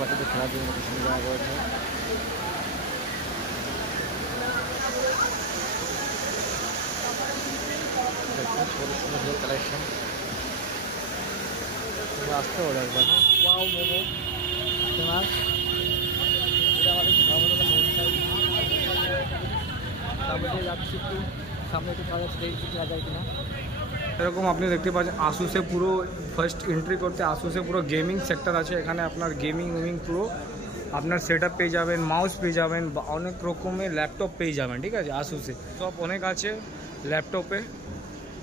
বাচ্চাদের খেলার জন্য কত সুবিধা রয়েছে। সুন্দর কালেকশন আসতে হলো একবার। ওয়াও মোমো ফেমাস, এটা আমাদের একটু খাবার মন চাই। তারপরে যাচ্ছি একটু সামনে একটু খাওয়া যাচ্ছে, দেখি কিছু যায় কিনা। এরকম আপনি দেখতে পাচ্ছেন আসুসে পুরো ফার্স্ট এন্ট্রি করতে আসুসে পুরো গেমিং সেক্টর আছে। এখানে আপনার গেমিং পুরো আপনার সেট আপ পেয়ে যাবেন, মাউস পেয়ে যাবেন, বা অনেক রকমের ল্যাপটপ পেয়ে যাবেন। ঠিক আছে, আসুসে সব অনেক আছে ল্যাপটপে।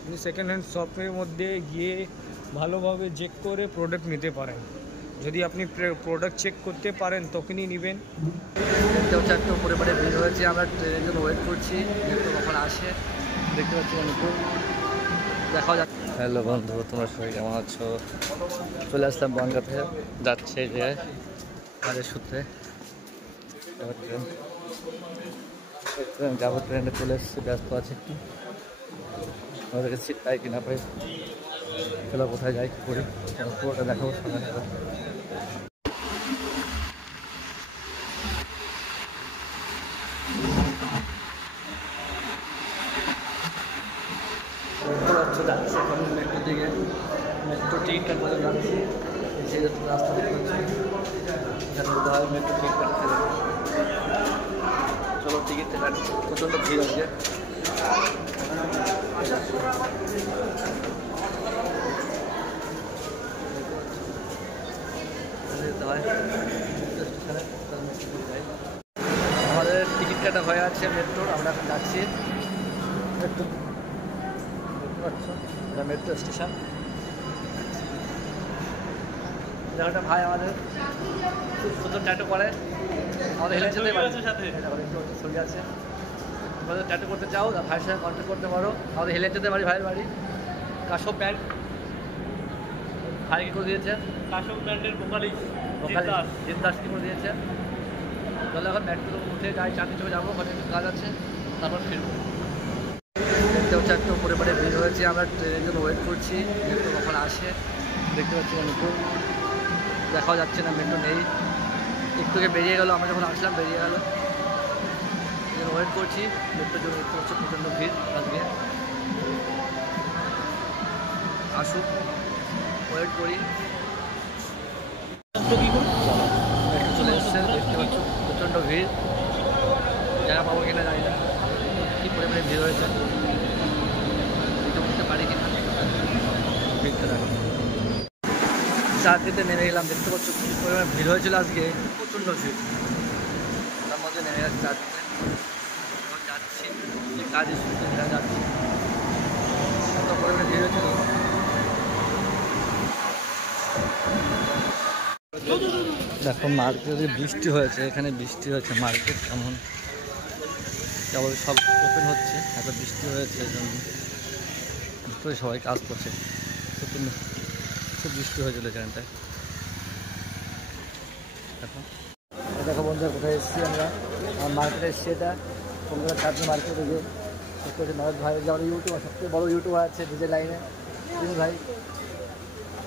আপনি সেকেন্ড হ্যান্ড শপের মধ্যে গিয়ে ভালোভাবে চেক করে প্রোডাক্ট নিতে পারেন। যদি আপনি প্রোডাক্ট চেক করতে পারেন তখনই নেবেন। দেখতে হচ্ছে একটু পরিমাণে ভিড় হয়েছে, আমরা ট্রেনের জন্য ওয়েট করছি, একটু কখন আসে দেখতে পাচ্ছি অনেকক্ষণ দেখা যাক। হ্যালো বন্ধু, তোমরা সবাই কেমন আছো? চলে আসলাম বনগাঁতে, যাচ্ছে যে কাজের সূত্রে যাবো, ট্রেনে চলে এসেছি, ব্যস্ত আছে একটু। আমাদেরকে সিট পাই কিনা পাই, চলো কোথায় যাই কী করি পুরোটা দেখাবো সঙ্গে সাথে। যাচ্ছি এখন মেট্রোর দিকে, মেট্রো টিকিট কাটতে যাচ্ছি, সেই রাস্তা দেখতে পাচ্ছি মেট্রো টিকিট কাটতে। চলো টিকিটটা কাটছি, প্রচণ্ড ভিড় হচ্ছে। আমাদের টিকিট কাটা হয়ে আছে মেট্রোর, আমরা এখন যাচ্ছি মেট্রো। দেখতে পাচ্ছ এটা মেট্রো স্টেশন। একটা ভাই আমাদের খুব সুন্দর ট্যাটু করে, আমাদের হেলে যেতে পারে ছবি আছে। আমাদের ট্যাটু করতে চাও ভাইয়ের সঙ্গে কন্ট্যাক্ট করতে পারো, আমাদের হেলে যেতে পারি ভাইয়ের বাড়ি। কাশো প্যান্ট ভাই কী করে দিয়েছে, কাশো প্যান্টের ভোকালি জিন্দাস কী করে দিয়েছে। তাহলে এখন মেট্রো উঠে যাই, চাঁদনি চলে যাবো, ওখানে একটু কাজ আছে, তারপর ফিরবো। দেখতে হচ্ছে একটু পরিমাণে ভিড় হয়েছে, আমরা ট্রেনের জন্য ওয়েট করছি, মেট্রো কখন আসে দেখতে পাচ্ছি অনেকক্ষণ দেখা যাচ্ছে না, মেট্রো নেই। একটু বেরিয়ে গেল, আমরা যখন আসলাম বেরিয়ে গেল, ওয়েট করছি মেট্রোর জন্য। দেখতে পাচ্ছি প্রচণ্ড ভিড়, আজকে আসুক, ওয়েট করি। মেট্রো চলে এসছে, দেখতে পাচ্ছ প্রচণ্ড ভিড়, জায়গা পাবো কিনা জানি না, কী পরিমাণে ভিড় হয়েছে, বুঝতে পারি কিনা ভিড়টা দেখো। চাকরিতে নেমে গেলাম, দেখতে পাচ্ছ কী পরিমাণে ভিড় হয়েছিল আজকে, প্রচণ্ড ভিড়, তার মধ্যে নেমে গেছে চাকরিতে। এখন যাচ্ছি কাজের সূত্রে যাচ্ছি, কত পরিমাণে ভিড় হয়েছিল। দেখো মার্কেটে বৃষ্টি হয়েছে, এখানে বৃষ্টি হয়েছে, মার্কেট কেমন কেবল সব ওপেন হচ্ছে, এত বৃষ্টি হয়েছে জন্য ভিতরে সবাই কাজ করছে। খুব বৃষ্টি হয়েছিল এখানটায়। দেখো দেখো বন্ধুরা কোথায় এসেছি আমরা, আমার মার্কেটে এসেছি, এটা কলকাতা চাঁদনি মার্কেটে গিয়ে দেখতে হচ্ছে নারদ ভাই, যে আমাদের ইউটিউবার সবথেকে বড়ো ইউটিউবার আছে নিজের লাইনে, তিনি ভাই।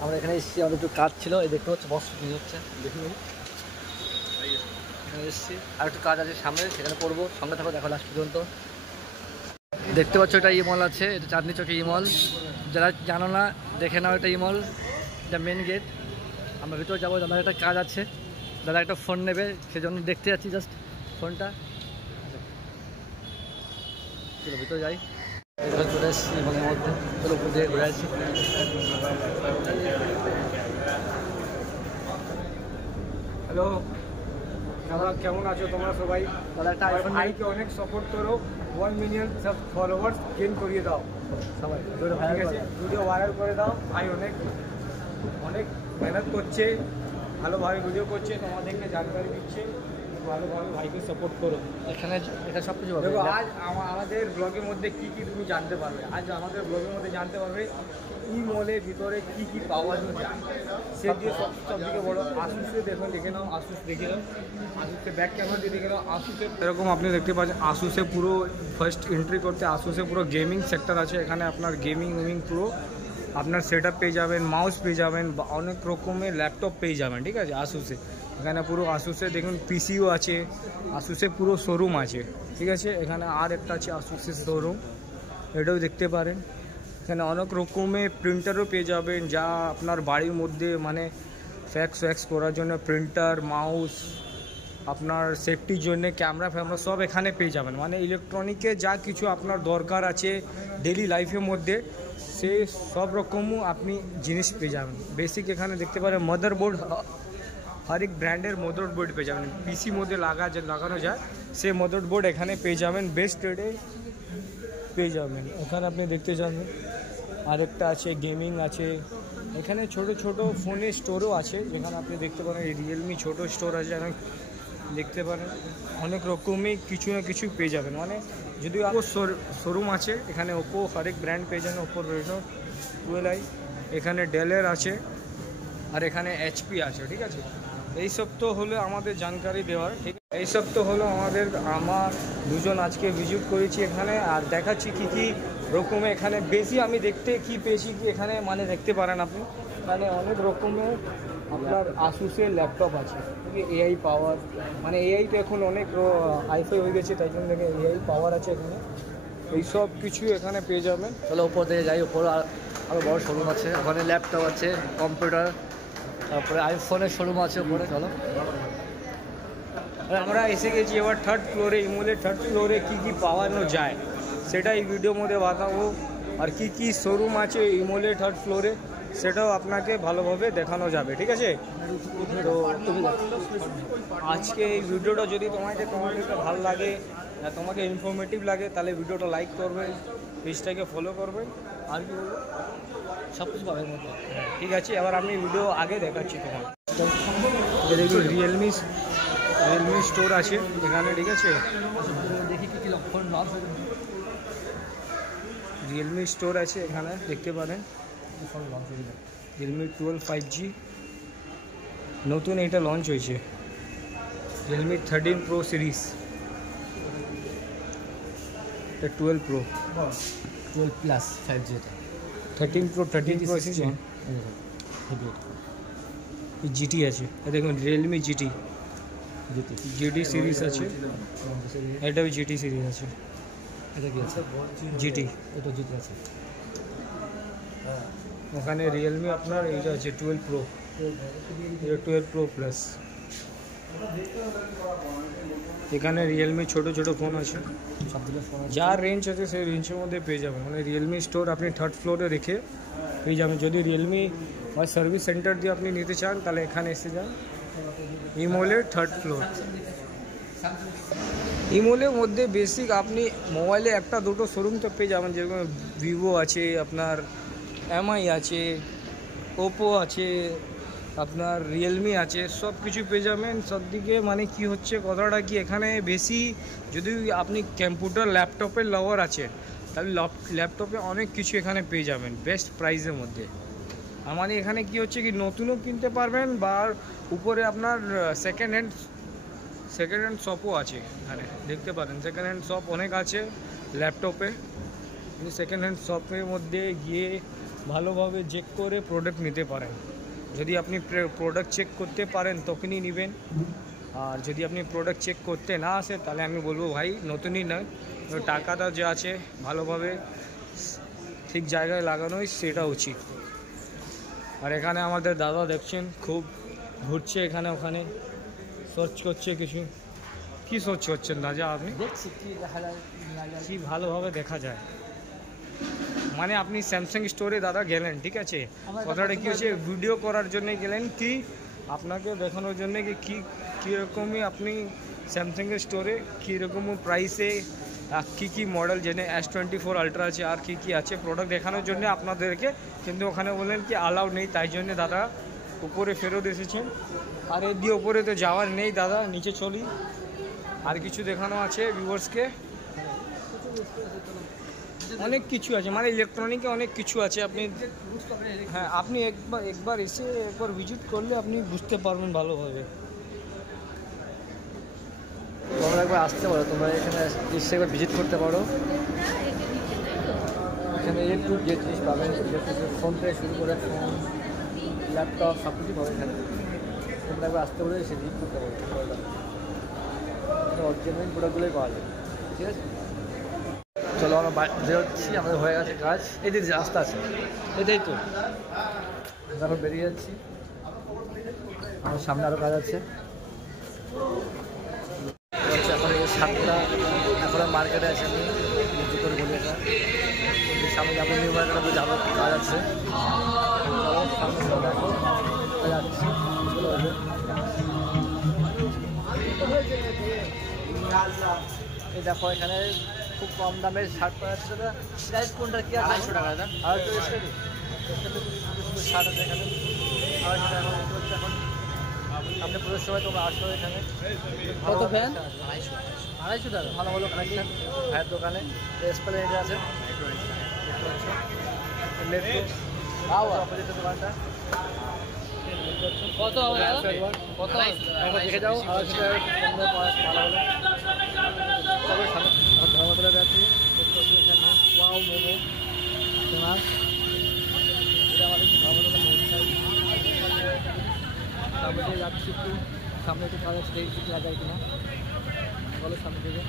আমরা এখানে এসেছি, আমাদের একটু কাজ ছিল, এই দেখতে হচ্ছে বস ভিড় হচ্ছে, দেখি এখানে এসেছি, আর একটু কাজ আছে সামনে, সেখানে করবো, সঙ্গে থাকো, দেখো লাস্ট পর্যন্ত। দেখতে পাচ্ছ এটা ইমল আছে, এটা চাঁদনি চকে ইমল, যারা জানো না দেখে নাও, এটা ইমল, এটা মেন গেট। আমরা ভিতরে যাবো, দাদার একটা কাজ আছে, দাদা একটা ফোন নেবে, সেজন্য দেখতে যাচ্ছি জাস্ট ফোনটা। চলো ভিতরে যাই, চলে এসেছি ইমলের মধ্যে, চলো উপর দিয়ে ঘুরে আসি। হ্যালো দাদা, কেমন আছো তোমরা সবাই? দাদা একটা আইফোন ভাইকে অনেক সাপোর্ট করো, 1 মিলিয়ন সব ফলোয়ার্স গেইন করিয়ে দাও সবাই, ঠিক আছে, ভিডিও ভাইরাল করে দাও। ভাই অনেক অনেক মেহনত করছে, ভালোভাবে ভিডিও করছে, তোমাদেরকে জানকারি দিচ্ছে, ভালোভাবে ভাইকে সাপোর্ট করো। এখানে এটা সব কিছু দেখো আজ আমাদের ব্লগের মধ্যে কী কী তুমি জানতে পারবে, আজ আমাদের ব্লগের মধ্যে জানতে পারবে ই মলের ভিতরে কী কী পাওয়া যায়, সে দিয়ে সব থেকে বড়ো আসুসে দেখে নাও, আসুস দেখে নাও, আসুসে ব্যাক ক্যামেরা দিয়ে দেখে নাও। আসুসে এরকম আপনি দেখতে পাচ্ছেন আসুসে পুরো ফার্স্ট এন্ট্রি করতে আসুসে পুরো গেমিং সেক্টর আছে। এখানে আপনার গেমিং পুরো আপনার সেট আপ পেয়ে যাবেন, মাউস পেয়ে যাবেন, অনেক রকমের ল্যাপটপ পেয়ে যাবেন, ঠিক আছে আসুসে। এখানে পুরো আসুসে দেখুন পিসিও আছে, আসুসে পুরো শোরুম আছে, ঠিক আছে। এখানে আর একটা আছে আসুসের শোরুম, এটাও দেখতে পারেন। এখানে অনেক রকমের প্রিন্টারও পেয়ে যাবেন, যা আপনার বাড়ির মধ্যে মানে ফ্যাক্স ওয়্যাক্স করার জন্য প্রিন্টার, মাউস, আপনার সেফটির জন্য ক্যামেরা ফ্যামেরা সব এখানে পেয়ে যাবেন। মানে ইলেকট্রনিকে যা কিছু আপনার দরকার আছে ডেইলি লাইফের মধ্যে, সে সব রকমও আপনি জিনিস পেয়ে যাবেন। বেসিক এখানে দেখতে পারেন মাদারবোর্ড, হর এক ব্র্যান্ডের মাদারবোর্ড পেয়ে যাবেন। পিসি মধ্যে লাগানো যায় সে মাদারবোর্ড এখানে পেয়ে যাবেন, বেস্ট রেটে পেয়ে যাবেন। এখানে আপনি দেখতে যাবেন আরেকটা আছে গেমিং আছে। এখানে ছোট ছোট ফোনের স্টোরও আছে, যেখানে আপনি দেখতে পারেন রিয়েলমি ছোট স্টোর আছে, এখানে দেখতে পারেন অনেক রকমই কিছু না কিছু পেয়ে যাবেন। মানে যদি ওপো শোরুম আছে, এখানে ওপো হরেক ব্র্যান্ড পেয়ে যাবেন, ওপো রেনো 12i, এখানে ডেলের আছে, আর এখানে এইচপি আছে, ঠিক আছে। এইসব তো হলো আমাদের জানকারি দেওয়ার, ঠিক আছে। এইসব তো হলো আমার দুজন আজকে ভিজিট করেছি এখানে, আর দেখাচ্ছি কী কী রকমের এখানে বেশি আমি দেখতে কি পেয়েছি কি এখানে, মানে দেখতে পারেন আপনি মানে অনেক রকমের আপনার আসুসের ল্যাপটপ আছে, এআই পাওয়ার, মানে এআই তো এখন অনেক হাইফাই হয়ে গেছে, তাই জন্য দেখে এআই পাওয়ার আছে এখানে, এইসব কিছু এখানে পেয়ে যাবেন। তাহলে ওপর থেকে যাই, ওপর আরও বড় শোরুম আছে, ওখানে ল্যাপটপ আছে, কম্পিউটার, তারপরে আইফোনের শোরুম আছে ওপরে। চলো আমরা এসে গেছি এবার থার্ড ফ্লোরে। ইমোলের থার্ড ফ্লোরে কী কী পাওয়ানো যায় সেটা এই ভিডিওর মধ্যে বাতাবো, আর কি কি শোরুম আছে ইমোলের থার্ড ফ্লোরে সেটাও আপনাকে ভালোভাবে দেখানো যাবে, ঠিক আছে। তো আজকে এই ভিডিওটা যদি তোমাকে ভালো লাগে, তোমাকে ইনফরমেটিভ লাগে, তাহলে ভিডিওটা লাইক করবেন, পেজটাকে ফলো করবেন, আর কি বলবো সব কিছু পাবেন মধ্যে। ঠিক আছে। এবার আমি ভিডিও আগে দেখাচ্ছি তোমার। দেখুন রিয়েলমি স্টোর আছে এখানে, ঠিক আছে। দেখি কী কী লক্ষণ লঞ্চ হয়ে রিয়েলমি স্টোর আছে এখানে, দেখতে পারেন লঞ্চ হয়ে যায়। রিয়েলমি 12 5G নতুন এটা লঞ্চ হয়েছে। রিয়েলমি 13 প্রো সিরিজ, এটা 12 প্রো 12 প্লাস 5G, এটা 13 প্রো এসেছে। জিটি আছে, দেখুন রিয়েলমি জিটি সিরিজ আছে, এটাও জিটি সিরিজ আছে। এটা কি আছে? জিটি, এটা জিটি আছে। ওখানে রিয়েলমি আপনার এইটা আছে 12 প্রো, এটা 12 প্রো প্লাস। এখানে রিয়েলমি ছোট ছোট ফোন আছে, যার রেঞ্জ আছে সেই রেঞ্জের মধ্যে পেয়ে যাবেন। মানে রিয়েলমি স্টোর আপনি থার্ড ফ্লোরে রেখে পেয়ে যাবেন। যদি রিয়েলমি বা সার্ভিস সেন্টার দিয়ে আপনি নিতে চান তাহলে এখানে এসে যান, ইমোলের থার্ড ফ্লোর। ইমোলের মধ্যে বেসিক আপনি মোবাইলে একটা দুটো শোরুম তো পেয়ে যাবেন, যেরকম ভিভো আছে, আপনার এমআই আছে, ওপো আছে, আপনার রিয়েলমি আছে, সব কিছু পেয়ে যাবেন সবদিকে। মানে কি হচ্ছে কথাটা কি, এখানে বেশি যদি আপনি কম্পিউটার ল্যাপটপের লাভার আছে তাহলে ল্যাপটপে অনেক কিছু এখানে পেয়ে যাবেন বেস্ট প্রাইসের মধ্যে। আর মানে এখানে কি হচ্ছে কি নতুনও কিনতে পারবেন, বা উপরে আপনার সেকেন্ড হ্যান্ড শপও আছে এখানে, দেখতে পারেন সেকেন্ড হ্যান্ড শপ অনেক আছে ল্যাপটপে। সেকেন্ড হ্যান্ড শপের মধ্যে গিয়ে ভালোভাবে চেক করে প্রোডাক্ট নিতে পারেন। যদি আপনি প্রোডাক্ট চেক করতে পারেন তখনই নেবেন, আর যদি আপনি প্রোডাক্ট চেক করতে না আসে তাহলে আমি বলবো ভাই নতুনই নয়, টাকাটা যে আছে ভালোভাবে ঠিক জায়গায় লাগানোই সেটা উচিত। আর এখানে আমাদের দাদা দেখছেন খুব ঘুরছে এখানে ওখানে, সার্চ করছে কিছু। কি সার্চ করছেন দাদা আপনি? দেখছি কি ভালোভাবে দেখা যায়, মানে আপনি স্যামসাং স্টোরে দাদা গেলেন, ঠিক আছে। কথাটা কি হচ্ছে, ভিডিও করার জন্য গেলেন কি আপনাকে দেখানোর জন্য কি কীরকমই আপনি স্যামসাংয়ের স্টোরে কীরকম প্রাইসে কী মডেল, যেনে S24 আলট্রা আছে, আর কি আছে প্রোডাক্ট দেখানোর জন্য আপনাদেরকে। কিন্তু ওখানে বললেন কি অ্যালাউ নেই, তাই জন্যে দাদা উপরে ফেরত এসেছেন। আর এর দিয়ে উপরে তো যাওয়ার নেই দাদা, নিচে চলি, আর কিছু দেখানো আছে ভিউয়ার্সকে। অনেক কিছু আছে, মানে ইলেকট্রনিকে অনেক কিছু আছে। আপনি হ্যাঁ, আপনি একবার এসে একবার ভিজিট করলে আপনি বুঝতে পারবেন ভালোভাবে। তোমরা একবার আসতে পারো, তোমরা এখানে এসে একবার ভিজিট করতে পারো। এখানে A to Z জিনিস পাবেন, ফোন থেকে শুরু করে ফোন, ল্যাপটপ সব কিছু পাবেন এখানে। তোমরা একবার আসতে বলে সে ভিজিট করতে পারবে। অরিজিনাল প্রোডাক্টগুলোই পাওয়া যায়, ঠিক আছে। চলো আমরা বেরোচ্ছি, আমাদের হয়ে গেছে কাজ। এই দিদি রাস্তা আছে, এটাই তো তারপর বেরিয়ে যাচ্ছি। আমার সামনে আরও কাজ আছে। এখন এই 7টা, এখন মার্কেটে আছে, আমি নিচু করে বলি এটা সামনে যাবো, নিউ মার্কেটে যাবো, কাজ আছে। সামনে সব দেখো যাচ্ছি। এই দেখো এখানে খুব কম দামের শার্ট পাওয়া যাচ্ছে। প্রাইস কোনটা কি? 250 টাকা। 250 আছে এখানে, 250 টাকা হচ্ছে এখন। সামনে পুজোর সময় তোমরা আসো এখানে। কত ফ্যান? 250 টাকা। ভালো ভালো কালেকশন ভাইয়ের দোকানে। এসপ্লেনেডে আছে, অপোজিটের দোকানটা। কত কত দেখে যাও। 250 টাকা ভালো ভালো। তবে ধর্মতলা যাচ্ছি, এখানে ওয়াও মোমো ফেমাস। এটা আমাদের ধর্মতলা মোমো খাই। সামনে দিয়ে যাচ্ছি, একটু সামনে একটু কাজ আছে, দেখি কিছু যায় কিনা। বলো সামনে থেকে।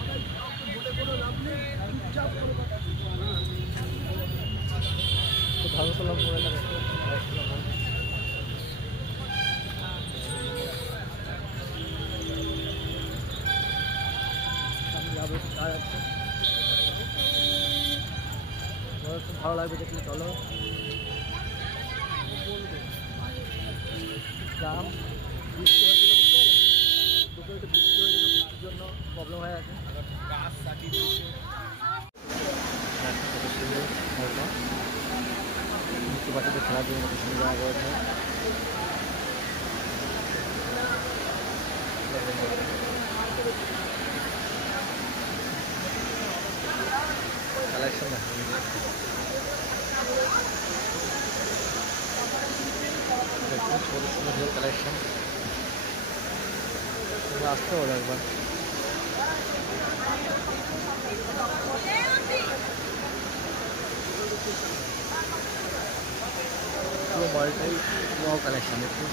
ধর্মতলা মোড়ে যাচ্ছে, যাবো, কাজ আছে। খুব ভালো লাগবে দেখলে, চলো। জাম বৃষ্টি হয়েছিল, বুঝতে পারলে দুপুরে একটু বৃষ্টি হয়েছিল, বৃষ্টির জন্য প্রবলেম হয়ে আছে। গাছ কাটি দিচ্ছে, মিষ্টি বাচ্চাদের খেলার জন্য কত সুন্দর জায়গা করেছে। কালেকশন সুন্দর কালেকশন, আসতে হবে একবার। পুরো মলটাই ওয়াও কালেকশন, একটু